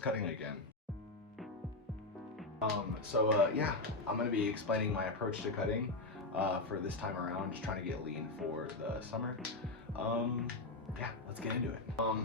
cutting again. Yeah, I'm going to be explaining my approach to cutting for this time around, just trying to get lean for the summer. Yeah, let's get into it.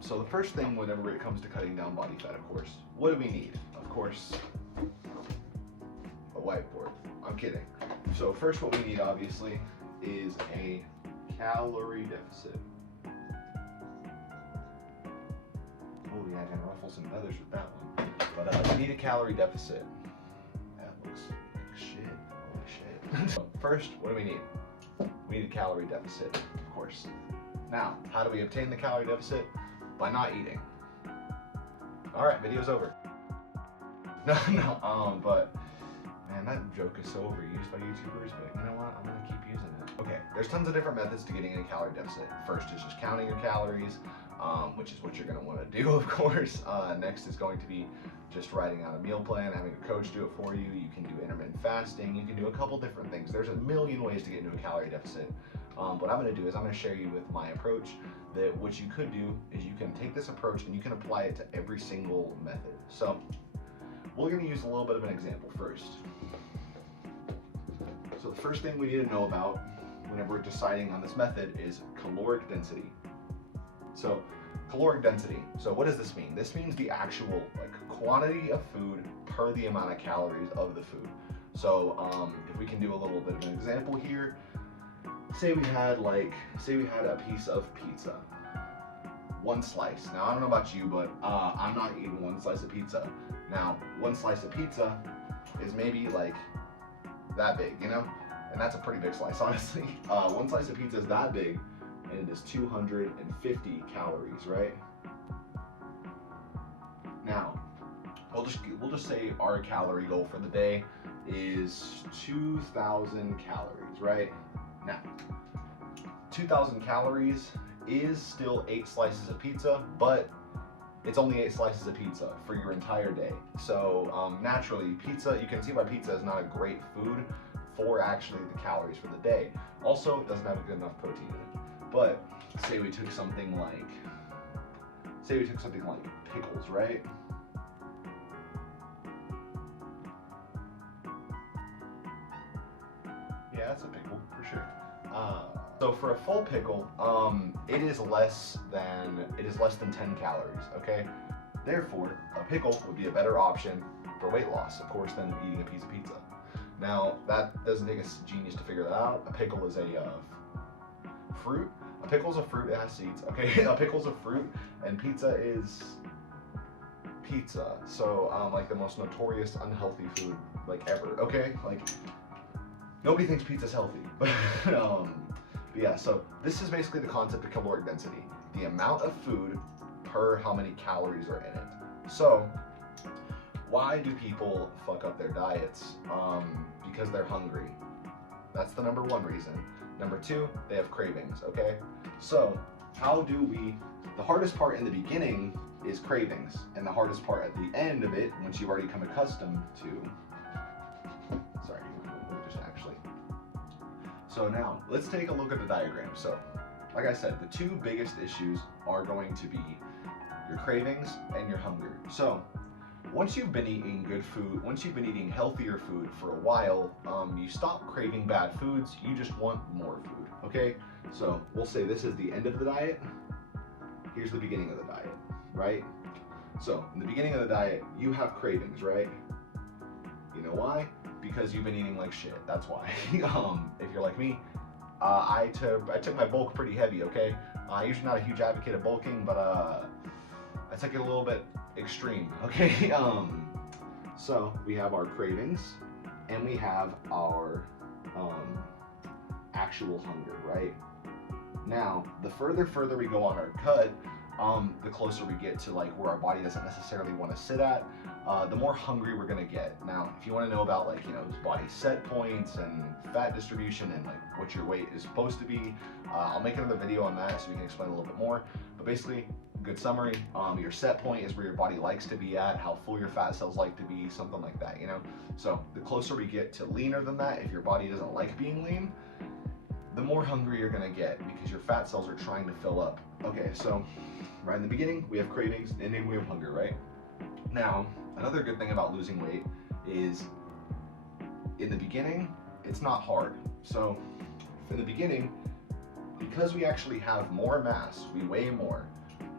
So the first thing whenever it comes to cutting down body fat, of course, what do we need? Of course, a whiteboard. I'm kidding. So first what we need, obviously, is a calorie deficit. Oh yeah, I can ruffle some feathers with that one. But we need a calorie deficit. That looks like shit. Holy shit. So first, what do we need? We need a calorie deficit, of course. Now, how do we obtain the calorie deficit? By not eating. Alright, video's over. But man, that joke is so overused by YouTubers, but you know what? I'm gonna keep using it. Okay, there's tons of different methods to getting a calorie deficit. First is just counting your calories, which is what you're gonna wanna do, of course. Next is going to be just writing out a meal plan, having a coach do it for you. You can do intermittent fasting. You can do a couple different things. There's a million ways to get into a calorie deficit. What I'm gonna do is I'm gonna share you with my approach that what you could do is you can take this approach and you can apply it to every single method. So we're gonna use a little bit of an example first. So the first thing we need to know about whenever we're deciding on this method is caloric density. So caloric density, so what does this mean? This means the actual quantity of food per the amount of calories of the food. So if we can do a little bit of an example here, say we had a piece of pizza, one slice. Now I don't know about you, but I'm not eating one slice of pizza. Now one slice of pizza is maybe like that big, you know, and that's a pretty big slice, honestly. One slice of pizza is that big, and it is 250 calories, right? Now we'll just say our calorie goal for the day is 2,000 calories, right? Now 2,000 calories is still 8 slices of pizza, but it's only 8 slices of pizza for your entire day. So naturally, pizza, you can see why pizza is not a great food for actually the calories for the day. Also, it doesn't have a good enough protein in it. But say we took something like pickles, right? Yeah, that's a pickle for sure. So for a full pickle, it is less than 10 calories. Okay, therefore a pickle would be a better option for weight loss, of course, than eating a piece of pizza. Now that doesn't take a genius to figure that out. A pickle is a fruit. A pickle is a fruit. It has seeds. Okay, a pickle is a fruit, and pizza is pizza. So like the most notorious unhealthy food ever. Okay, nobody thinks pizza's healthy, but yeah, so this is basically the concept of caloric density, the amount of food per how many calories are in it. So why do people fuck up their diets? Because they're hungry. That's the number one reason. Number two, they have cravings, okay? So the hardest part in the beginning is cravings, and the hardest part at the end of it, once you've already come accustomed to, So now, let's take a look at the diagram. So, like I said, the two biggest issues are going to be your cravings and your hunger. So, once you've been eating good food, once you've been eating healthier food for a while, you stop craving bad foods, you just want more food, okay? So, we'll say this is the end of the diet, here's the beginning of the diet, right? So, in the beginning of the diet, you have cravings, right? You know why? Because you've been eating like shit, that's why. If you're like me, I took my bulk pretty heavy, okay? I'm usually not a huge advocate of bulking, but I took it a little bit extreme, okay? So we have our cravings, and we have our actual hunger, right? Now, the further we go on our cut, the closer we get to where our body doesn't necessarily want to sit at, the more hungry we're gonna get. Now, if you want to know about body set points and fat distribution and what your weight is supposed to be, I'll make another video on that so we can explain a little bit more. But basically, good summary, your set point is where your body likes to be at, how full your fat cells like to be, something like that, you know? So the closer we get to leaner than that, if your body doesn't like being lean, the more hungry you're gonna get because your fat cells are trying to fill up. Okay, so right in the beginning, we have cravings, and then we have hunger, right? Now, another good thing about losing weight is in the beginning, it's not hard. So in the beginning, because we actually have more mass, we weigh more,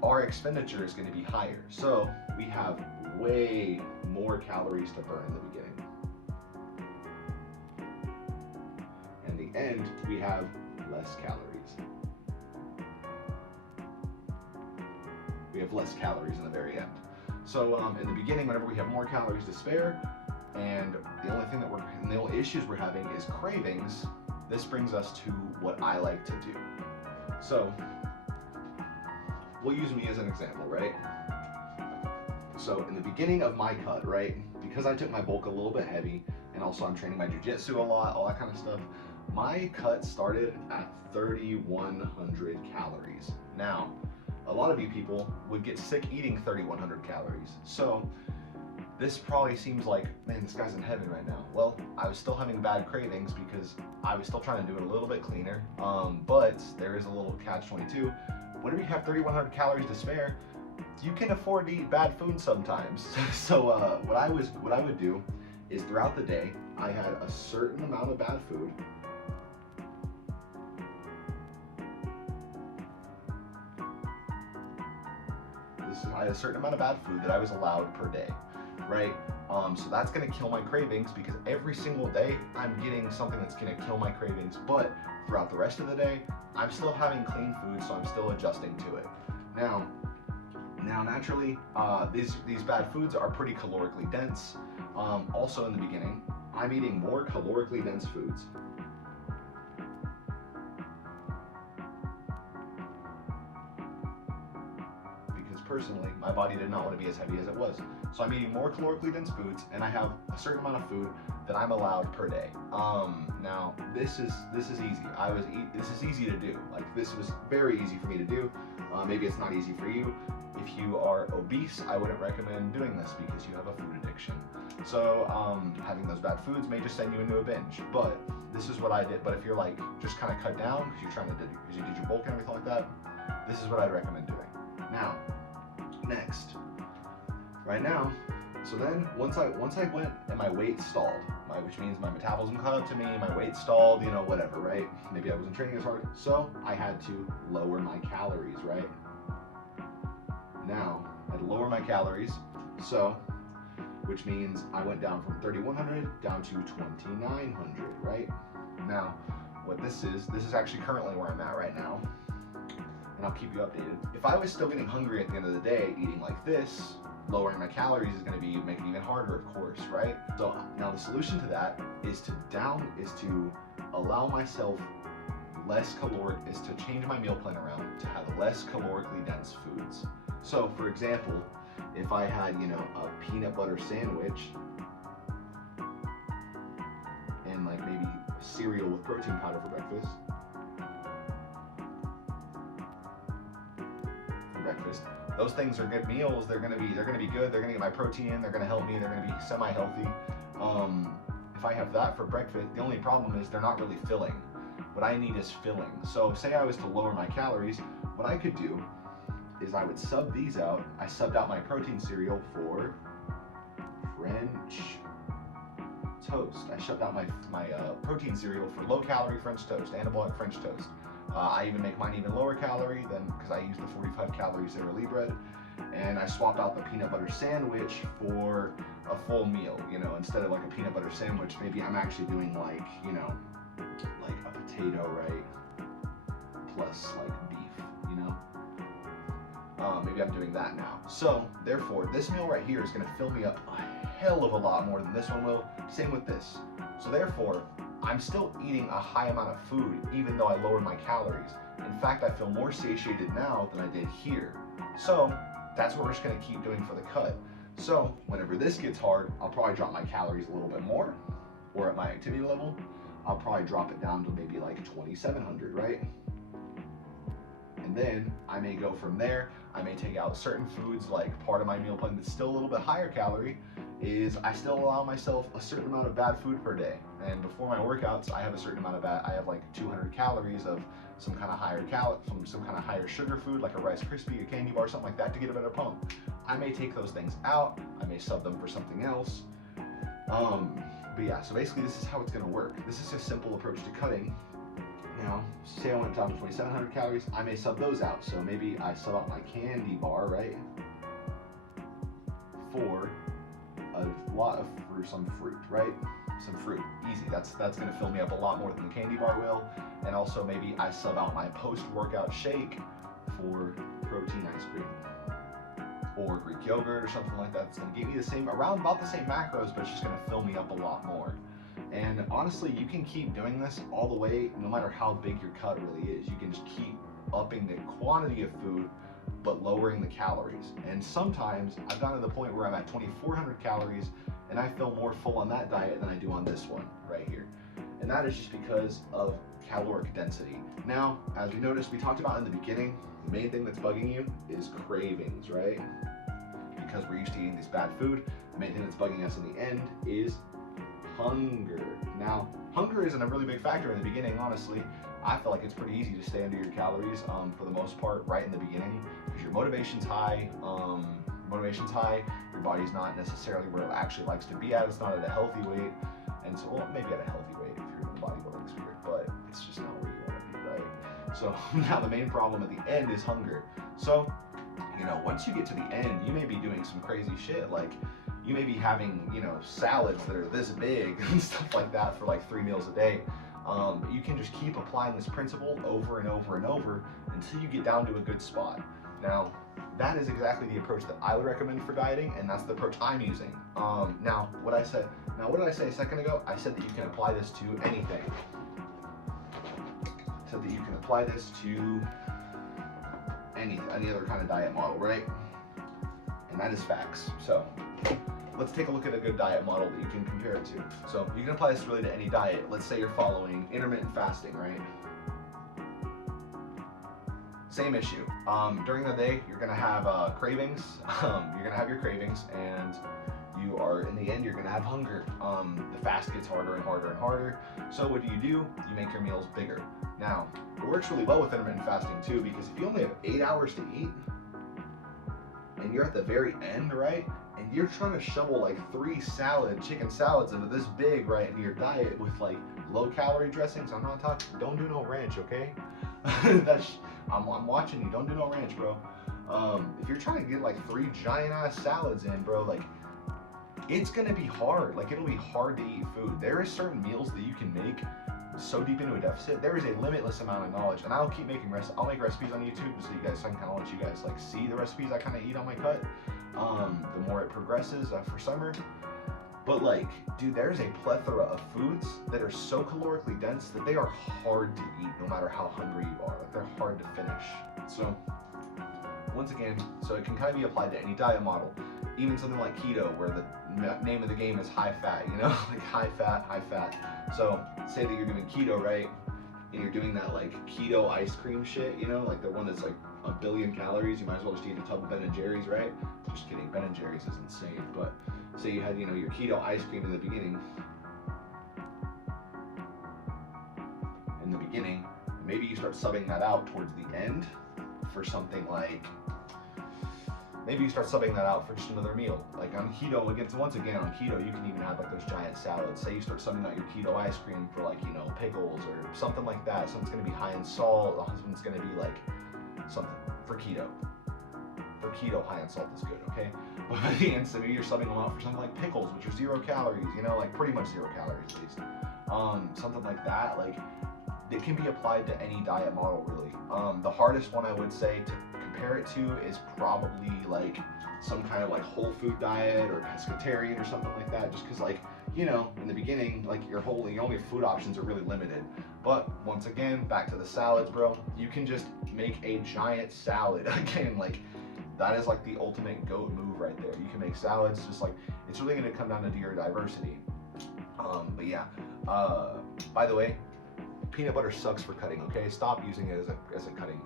our expenditure is going to be higher. So we have way more calories to burn in the beginning. In the end, we have less calories. We have less calories in the very end. So in the beginning, whenever we have more calories to spare, and the only issues we're having is cravings, this brings us to what I like to do. So we'll use me as an example, right? So in the beginning of my cut, right, because I took my bulk a little bit heavy, and also I'm training my jiu-jitsu a lot, all that kind of stuff, my cut started at 3,100 calories. Now, a lot of you people would get sick eating 3,100 calories. So this probably seems like, man, this guy's in heaven right now. Well, I was still having bad cravings because I was still trying to do it a little bit cleaner. But there is a little catch-22. Whenever you have 3,100 calories to spare, you can afford to eat bad food sometimes. So what I would do is throughout the day, I had a certain amount of bad food. I had a certain amount of bad food that I was allowed per day, right? So that's gonna kill my cravings because every single day I'm getting something that's gonna kill my cravings, but throughout the rest of the day, I'm still having clean food, so I'm still adjusting to it. Now naturally, these bad foods are pretty calorically dense. Also in the beginning, I'm eating more calorically dense foods. Personally, my body did not want to be as heavy as it was. So I'm eating more calorically dense foods, and I have a certain amount of food that I'm allowed per day. Now this is easy. This is easy to do. Like, this was very easy for me to do. Maybe it's not easy for you. If you are obese, I wouldn't recommend doing this because you have a food addiction. So having those bad foods may just send you into a binge. But this is what I did. But if you're like just kind of cut down because you did your bulk and everything like that, this is what I'd recommend doing. Now, next, right now, so then once I went and my weight stalled, which means my metabolism caught up to me, my weight stalled, you know, whatever, right? Maybe I wasn't training as hard, so I had to lower my calories, right? Now, I had to lower my calories, so, which means I went down from 3,100 down to 2,900, right? Now, what this is actually currently where I'm at right now. And I'll keep you updated. If I was still getting hungry at the end of the day, eating like this, lowering my calories is going to make it even harder, of course, right? So now the solution to that is to allow myself less caloric, is to change my meal plan around to have less calorically dense foods. So for example, if I had, you know, a peanut butter sandwich and like maybe cereal with protein powder for breakfast, those things are good meals. They're gonna be good. They're gonna get my protein. They're gonna help me. They're gonna be semi-healthy. If I have that for breakfast, the only problem is they're not really filling. What I need is filling. So say I was to lower my calories, what I could do is I would sub these out. I subbed out my protein cereal for French toast. I shoved out my protein cereal for low-calorie French toast, anabolic French toast. I even make mine even lower calorie than, because I use the 45 calorie Zero bread, and I swapped out the peanut butter sandwich for a full meal. You know, instead of like a peanut butter sandwich, maybe I'm actually doing like, you know, like a potato, right, plus like beef, you know. Maybe I'm doing that now. So therefore, this meal right here is going to fill me up a hell of a lot more than this one will. Same with this. So therefore, I'm still eating a high amount of food even though I lowered my calories. In fact, I feel more satiated now than I did here. So that's what we're just going to keep doing for the cut. So whenever this gets hard, I'll probably drop my calories a little bit more, or at my activity level, I'll probably drop it down to maybe like 2,700, right? And then I may go from there. I may take out certain foods, like part of my meal plan that's still a little bit higher calorie is I still allow myself a certain amount of bad food per day. And before my workouts, I have a certain amount of I have like 200 calories of some kind of some kind of higher sugar food, like a Rice Krispie, a candy bar, something like that, to get a better pump. I may take those things out. I may sub them for something else. But yeah, so basically this is how it's gonna work. This is a simple approach to cutting. Now, say I went down to 2,700 calories, I may sub those out. So maybe I sub out my candy bar, right? For some fruit, right? Some fruit, easy. That's gonna fill me up a lot more than the candy bar will. And also maybe I sub out my post-workout shake for protein ice cream or Greek yogurt or something like that. It's gonna give me around about the same macros, but it's just gonna fill me up a lot more. And honestly, you can keep doing this all the way, no matter how big your cut really is. You can just keep upping the quantity of food, but lowering the calories. And sometimes I've gotten to the point where I'm at 2,400 calories and I feel more full on that diet than I do on this one right here. And that is just because of caloric density. Now, as we noticed, we talked about in the beginning, the main thing that's bugging you is cravings, right? Because we're used to eating this bad food, the main thing that's bugging us in the end is hunger. Now, hunger isn't a really big factor in the beginning, honestly. I feel like it's pretty easy to stay under your calories for the most part right in the beginning because your motivation's high. Your body's not necessarily where it actually likes to be at. It's not at a healthy weight. And so, well, maybe at a healthy weight if you're in a bodybuilding sphere, but it's just not where you want to be, right? So now the main problem at the end is hunger. So, you know, once you get to the end, you may be doing some crazy shit. Like, you may be having, you know, salads that are this big and stuff like that for like 3 meals a day. You can just keep applying this principle over and over and over until you get down to a good spot. Now, that is exactly the approach that I would recommend for dieting, and that's the approach I'm using. Now, what did I say a second ago? I said that you can apply this to anything. I said that you can apply this to any other kind of diet model, right? And that is facts. So let's take a look at a good diet model that you can compare it to. So you can apply this really to any diet. Let's say you're following intermittent fasting, right? Same issue. During the day, you're gonna have cravings. You're gonna have your cravings, and in the end, you're gonna have hunger. The fast gets harder and harder and harder. So what do? You make your meals bigger. Now, it works really well with intermittent fasting too, because if you only have 8 hours to eat, and you're at the very end, right? And you're trying to shovel like 3 chicken salads into this big, right, into your diet with like low calorie dressings. I'm not talking, don't do no ranch, okay? I'm watching you, don't do no ranch, bro. If you're trying to get like 3 giant ass salads in, bro, like it's gonna be hard. Like it'll be hard to eat food. There is certain meals that you can make so deep into a deficit. There is a limitless amount of knowledge, and I'll keep making I'll make recipes on YouTube so you guys, I can kind of let you guys like see the recipes I kind of eat on my cut. The more it progresses for summer. But like, dude, there's a plethora of foods that are so calorically dense that they are hard to eat no matter how hungry you are. Like they're hard to finish. So once again, so it can kind of be applied to any diet model. Even something like keto, where the name of the game is high fat, you know, like high fat. So say that you're doing keto, right? And you're doing that like keto ice cream shit, you know, like the one that's like 1 billion calories. You might as well just eat a tub of Ben & Jerry's, right? Just kidding, Ben & Jerry's is insane. But say you had, you know, your keto ice cream in the beginning. Maybe you start subbing that out towards the end for something like, maybe you start subbing that out for just another meal. Like on keto, once again on keto, you can even have like those giant salads. Say you start subbing out your keto ice cream for like, you know, pickles or something like that. Something's gonna be high in salt, something's gonna be like something for keto. For keto, high in salt is good, okay? But by the end, so maybe you're subbing them out for something like pickles, which are 0 calories, you know, like pretty much 0 calories at least. Something like that, like it can be applied to any diet model really. The hardest one I would say to compare it to is probably like some kind of like whole food diet or pescatarian or something like that, just because like, you know, in the beginning, like your only food options are really limited. But once again, back to the salads, bro, you can just make a giant salad. Again, like that is like the ultimate goat move right there. You can make salads, just like, it's really gonna come down to your diversity. But yeah, by the way, peanut butter sucks for cutting, okay? Stop using it as a cutting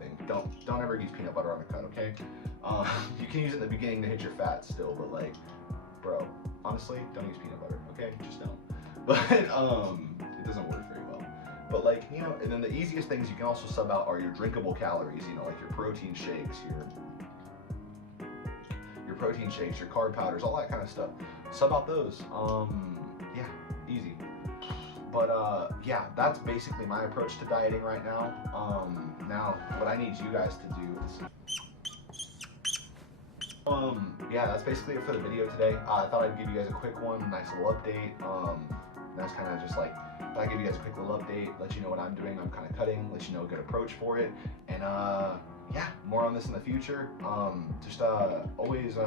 thing. Don't ever use peanut butter on the cut, okay? You can use it in the beginning to hit your fat still, but like, bro, honestly, don't use peanut butter, okay? Just don't. but it doesn't work very well. But like, you know, and then the easiest things you can also sub out are your drinkable calories, you know, like your protein shakes, your carb powders, all that kind of stuff. Sub out those. Yeah, easy. But yeah, that's basically my approach to dieting right now. Now what I need you guys to do is yeah, that's basically it for the video today. I thought I'd give you guys a quick one, nice little update. That's kind of just like, I give you guys a quick little update, let you know what I'm doing. I'm kind of cutting, let you know a good approach for it, and yeah, more on this in the future. Just always